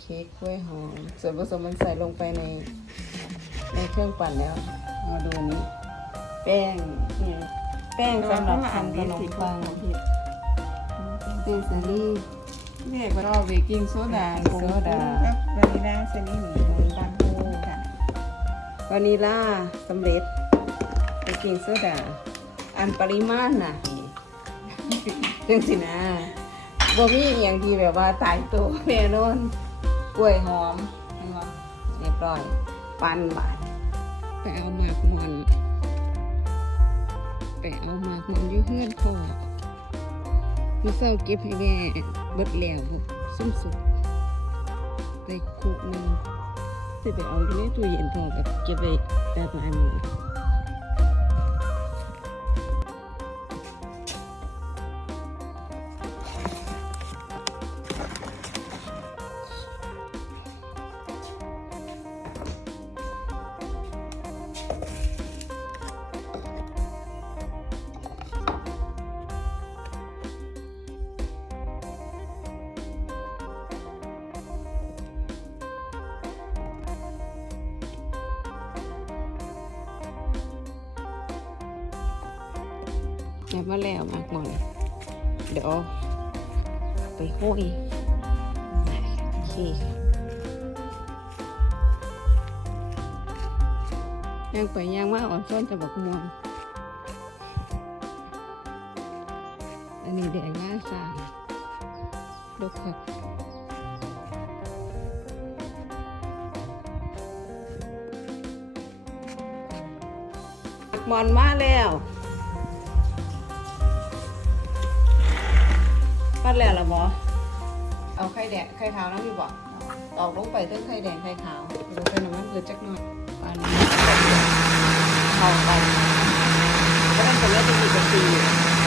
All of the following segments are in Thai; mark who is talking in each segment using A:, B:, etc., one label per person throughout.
A: เค้กกล้วยหอม ส่วนผสมมันใส่ลงไปใน ในเครื่องปั่นแล้วมาดูอันนี้ แป้งเนี่ยแป้งสำหรับทำขนมปังเบเซอรี่
B: เนี่ยก็เบกกิ้งโซดา
A: โซดา
B: วานิลลาเซนี่หนีของบางโพค่ะ
A: วานิลาสำเร็จเบกกิ้งโซดา อันปริมาณน่ะจังสินะบ่มีอย่างที่แบบว่าตายตัวแน่นอน กล้วยหอมเห็นบ่เรียบร้อย ปั้นบาดไปเอาหมากมันไปเอาหมากมันอยู่เฮือนพ่อมื่อเช้าเก็บให้แม่เบิดแล้วซุ่มสุกไปคุกนึงสิไปเอาอยู่ในตู้เย็นพ่อกับเก็บไว้แต่หลายมือ แอบมาแล้วมากหมอนเดี๋ยวไปห้อยโอเคย่างไปย่างมาอ่อนซ้นจะบอกมวงอันนี้เดี๋ยวย่าสามดกครับหมอนมาแล้ว ปั้นแล้วเหรอบอเอาไข่แดงไข่ขาวน้ำอยู่บ่ตอกลงไปเต้นไข่แดงไข่ขาวลงไปน้ำมันเกลือจักหน่อยปานนี้เข้าไปก็ต้องเป็นเลือดเป็นอีกกะปี
B: แด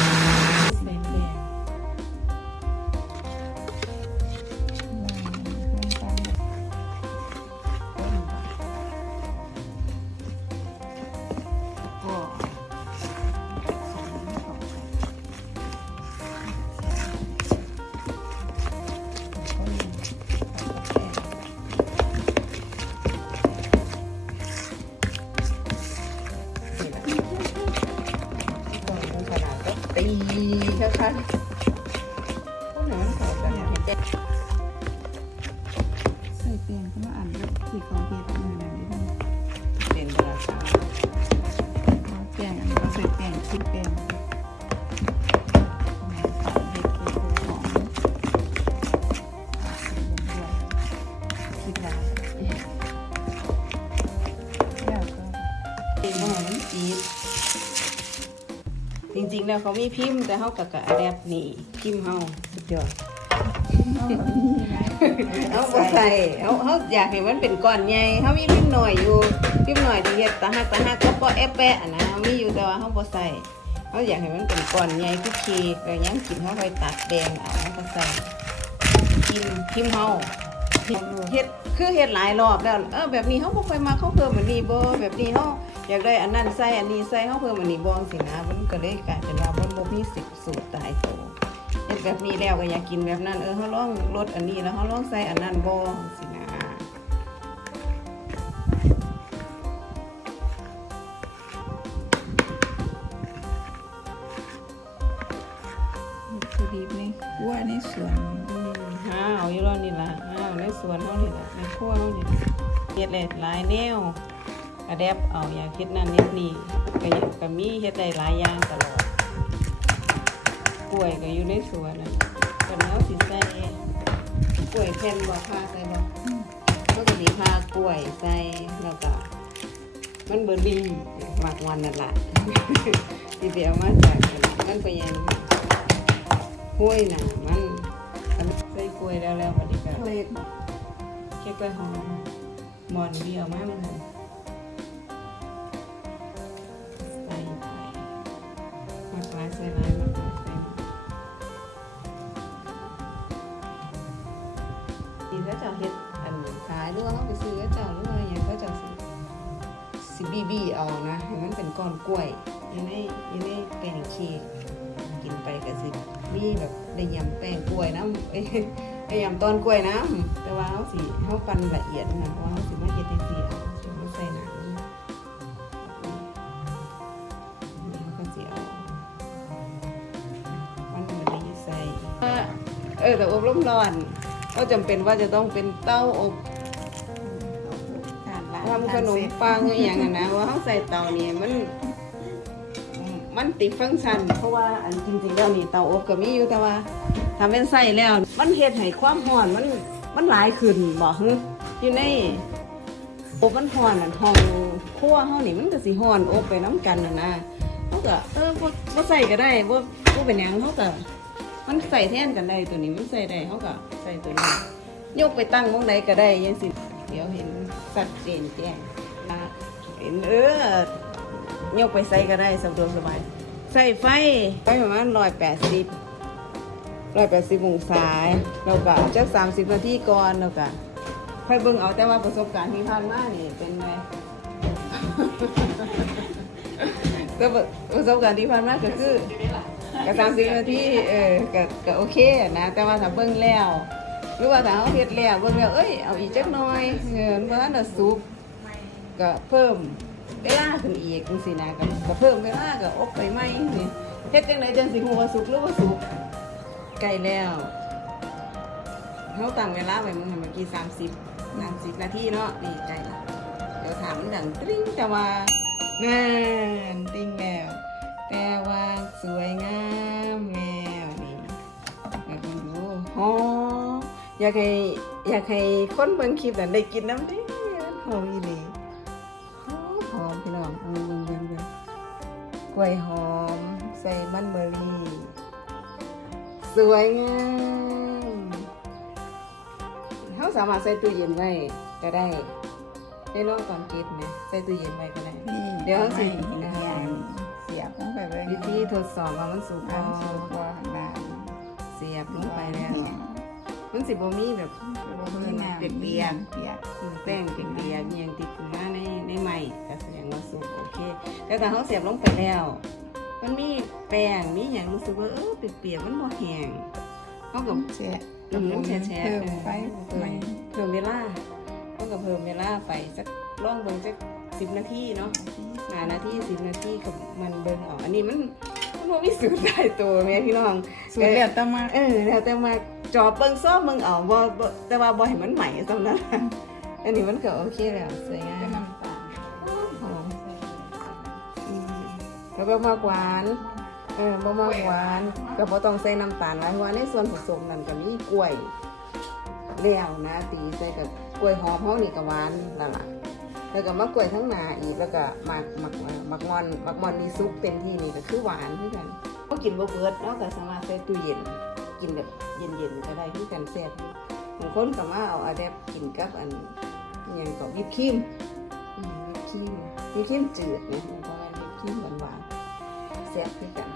A: นาดก็ตีค่ะค่ะพวกนั้นเขาแบบเห็นแต่
B: ใส่แป้งก็มาอ่านแล้วที่เขาเฮ็ดมือนั่นได้ไหม
A: เด่นเวลาเช้า
B: เอาแป้งอันนี้ก็ใส่แป้งคิดแป้งปร แล้ว
A: เขามีพิมพ์แต่เขากะกะแดบนี่พิมพ์เฮาสุดยอด
B: เอาบ่
A: ใส่เอาเขาอยากให้มันเป็นก้อนใหญ่เขามีพิมพ์หน่อยอยู่พิมพ์หน่อยที่เฮ็ดตาหักตาหักก็ปอแอะแปะอะนะเขามีอยู่แต่ว่าเขาบ่ใส่เขาอยากให้มันเป็นก้อนใหญ่คือเค้กแล้วยังกินเขาค่อยตัดแดงเอาเขาก็ใส่พิมพ์พิมพ์เฮาเฮ็ดคือเฮ็ดหลายรอบแล้วเออแบบนี้เขาบ่ค่อยมาเขาเพิ่มอันนี้บ่แบบนี้เฮา อยากได้อันนั้นใส่อันนี้ใส่เขาเพิ่มอันนี้บ่จังซี่นะมันก็เลยกลายเป็นว่ามันบ่มีสิทธิ์สูตรตายตัวเฮ็ดแบบนี้แล้วก็อยากกินแบบนั้นเออเขาลองลดอันนี้แล้วเขาลองใส่อันนั้นบ่สินะ
B: คือดีไหมว่าในสวน
A: อืมหาเอาอยู่แล้วนี่ล่ะหาเอาในสวนเฮานี่ล่ะในครัวเฮานี่ล่ะเฮ็ดได้หลายแนว กระแดบเอาอยากเฮ็ดนั่นเฮ็ดนี่ก็อยากก็มีเฮ็ดได้หลายอย่างตลอดกล้วยก็อยู่ในสวนนั่นก็แนวสิใส่กล้วยแผ่นบ่พาใส่บ่ก็ก็สิพากล้วยใส่แล้วก็มันเบอร์รี่หมากวันนั่นแหละที่เดียวมาจากมันไปยังห้วยหนามันอันใส่กล้วยแล้วแล้วบัดนี้ก็
B: เล็ก
A: เค้กกล้วยหอมหมอนเบี้ยวมากเลย ดีถ้าเจ้าเฮ็ดอันขายหรือว่าเขาไปซื้อก็เจ้าหรือว่าอย่างก็เจ้าซื้อสิบีบีเอานะให้มันเป็นก้อนกล้วยยู่ในอยู่ในแป้งเค้กกินไปก็สิมีแบบได้ยำแป้งกล้วยน้ำเอ้ยไอพยายามตอนกล้วยน้ำแต่ว่าเขาสิเขาปั่นละเอียดนะว่าเขาสิมาเฮ็ดจังซี่เอาสิมาใส่น้ำนี่เขาก็สิเอามันมันดีใส่เออแต่อบลมร้อน ก็จำเป็นว่าจะต้องเป็นเต้าอบ
B: ทานร้าน
A: ทำขนมปังอหย่างนั้นนะว่าเขาใส่เตานี่มัน มันติดฟังก์ชัน เพราะว่าอันจริงๆแล้วนี่เตาอบก็มีอยู่แต่ว่าทำเป็นไส้แล้ว มันเฮ็ดให้ความร้อนมันมันหลายขึ้นบ่ฮึอยู่ในอบมันร้อนอันห้องครัวเฮานี่มันก็สิร้อนอบไปน้ำกันน่ะนะเฮาก็เออบ่บ่ใส่ก็ได้บ่บ่เป็นหยังเฮาก็ มันใส่แทนกันได้ตัวนี้มันใส่ได้เฮาก็ใส่ตัวนี้ยกไปตั้งมองใดก็ได้ยังสิ เดี๋ยวเห็นสัดเจนแจ้งอะเห็นเออยกไปใส่ก็ได้สะดวกสบาย ใส่ไฟไฟประมาณร้อยแปดสิบร้อยแปดสิบองศาแล้วก็จักสามสิบนาทีก่อนแล้วก็ค่อยเบิ่งเอาแต่ว่าประสบการณ์ที่ผ่านมานี่เป็นไงก็ประสบการณ์ที่ผ่านมาก็คือ ก็สามสิบนาทีเออก็ก็โอเคนะ แต่ว่าถ้าเบิ่งแล้ว หรือว่าถ้าเขาเฮ็ดแล้วเบิ่งแล้วเอ้ยเอาอีกจักหน่อยเงินเพราะนั้นน่ะสุกก็เพิ่มเวลาขึ้นอีกจังซี่นะก็ก็เพิ่มเวลาก็อบไปใหม่นี่เฮ็ดจังไดจังสิฮู้ว่าสุกหรือว่าสุกใกล้แล้วเฮาตั้งเวลาไว้มันเมื่อกี้30 30นาทีเนาะนี่ใกล้แล้วเดี๋ยวถามมันดังตริ้งแต่ว่านั่นติ้งแล้ว แต่ว่าสวยงามแล้วนี่อยากกินดูหอมอยากให้อยากให้คนเบิ่งคลิปนั้นได้กินน้ำด้มันหอมอีหลีหอมหอมพี่น้องเอาเบิ่งเบิ่งเบิ่งกล้วยหอมใส่มันเบอร์รี่สวยงามเขาสามารถใส่ตู้เย็นไว้ก็ได้ได้ลองตอนกินไหมใส่ตู้เย็นไว้ก็ได้ เดี๋ยวสิ
B: หินแหง
A: ทดสอบว่ามันสุก
B: น้ำ
A: บ่
B: สูบบ่ข้างล่าง
A: เสียบลงไปแล้ว มันสิบ่มีแบบ
B: พื้นน้ำ
A: เปียก
B: เปียก
A: แป้งเปียกๆมีหยังติดขึ้นมาในในใหม่ก็แสดงว่าสุกโอเค แต่ถ้าเขาเสียบลงไปแล้ว มันมีแป้งมีหยังรู้สึกว่าเออเปียกๆมันบ่แห้งเขากับ
B: แช่
A: อืมแช่แช่
B: เพิ่มไฟ
A: เพิ่มเพิ่มเวลาเขากับเพิ่มเวลาไปสักลองเบิ่งสักสิบนาทีเนาะห้านาทีสิบนาทีกับมันเบิ่งเออกอันนี้มันมัน บ่มีสูตรได้ตัวแม่พี่น้อง
B: สูตรเลียดต้องมา
A: เออแล้วแต่มาจอบเบิ่งซ้อมเบิ่งเอาบ่บ่แต่ว่าบ่ให้มันใหม่สำนั้นอันนี้มันก็โอเคแล้วสวยงา
B: เป็น
A: ม
B: น้ำตาล
A: หอมอืมแล้วก็มากหวานเออบ่มากหวานก็บ่ต้องใส่น้ำตาลหลายเพราะว่าในส่วนผสมนั่นก็มีกล้วยแล้วนะตีใส่กับกล้วยหอมเฮานี่ก็หวานแล้วล่ะ แล้วก็มะกล้วยทั้งหนาอีกแล้วก็หมักหมักหมักมอนหมักมอนนี่ซุปเต็มที่นี่ก็คือหวานคือกันก็กินบ่เบิดเนาะก็สามารถใส่ตู้เย็นกินแบบเย็นๆก็ได้ที่กันแซ่บบางคนก็มาเอาอาแดบกินกับอันอหยังก็วิปครีมอืมวิปครีมวิปครีมจืดนะเพราะว่าวิปครีมหวานๆแซ่บคือกัน